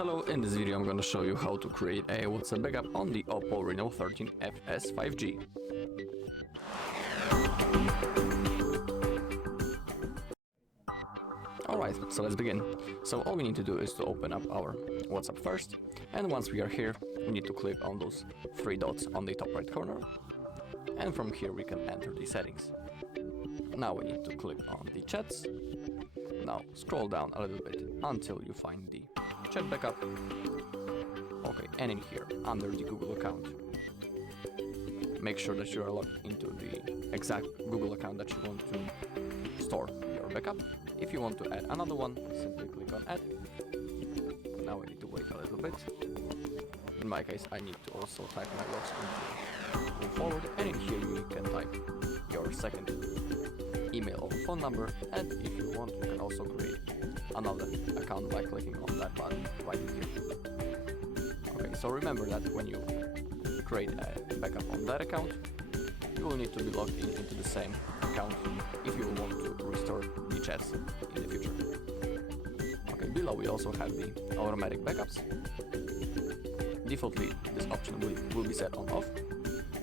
Hello, in this video I'm gonna show you how to create a WhatsApp backup on the OPPO Reno13 FS 5G. Alright, so let's begin. So all we need to do is to open up our WhatsApp first, and once we are here, we need to click on those three dots on the top right corner, and from here we can enter the settings. Now we need to click on the chats. Now scroll down a little bit until you find the chat backup. Okay, and in here, under the Google account, make sure that you are logged into the exact Google account that you want to store your backup. If you want to add another one, simply click on add. Now we need to wait a little bit. In my case, I need to also type my logs into move forward, and in here you can type your second email or phone number, and if you want, you can also create another account by clicking on that button right here. Okay, so remember that when you create a backup on that account, you will need to be logged into the same account if you want to restore the chats in the future. Okay, below we also have the automatic backups. Defaultly, this option will be set on off,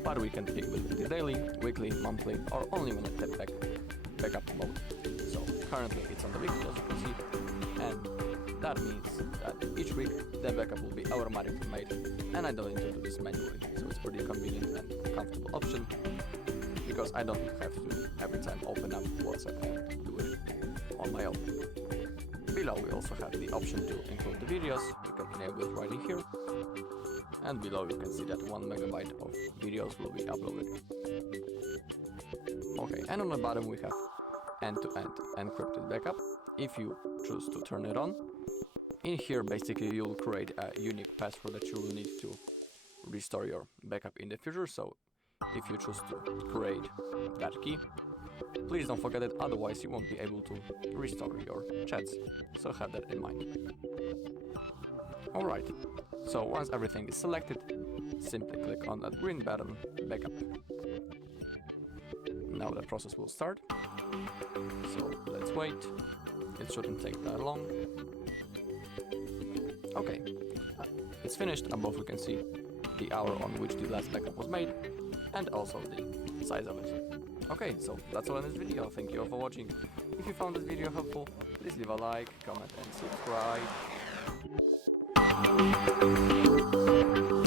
but we can pick with the daily, weekly, monthly, or only when I tap backup mode. So currently it's on the weekly, as you can see, and that means that each week the backup will be automatically made, and I don't need to do this manually. So it's pretty convenient and comfortable option, because I don't have to every time open up WhatsApp and do it on my own. Below we also have the option to include the videos. You can enable it right in here, and below you can see that 1 megabyte of videos will be uploaded. Okay, and on the bottom we have end-to-end encrypted backup. If you choose to turn it on, in here basically you'll create a unique password that you will need to restore your backup in the future. So if you choose to create that key, please don't forget it, otherwise you won't be able to restore your chats, so have that in mind. Alright, so once everything is selected, simply click on that green button, backup. Now the process will start, so let's wait. It shouldn't take that long. Okay, it's finished. Above we can see the hour on which the last backup was made, and also the size of it. Okay, so that's all in this video. Thank you all for watching. If you found this video helpful, please leave a like, comment and subscribe.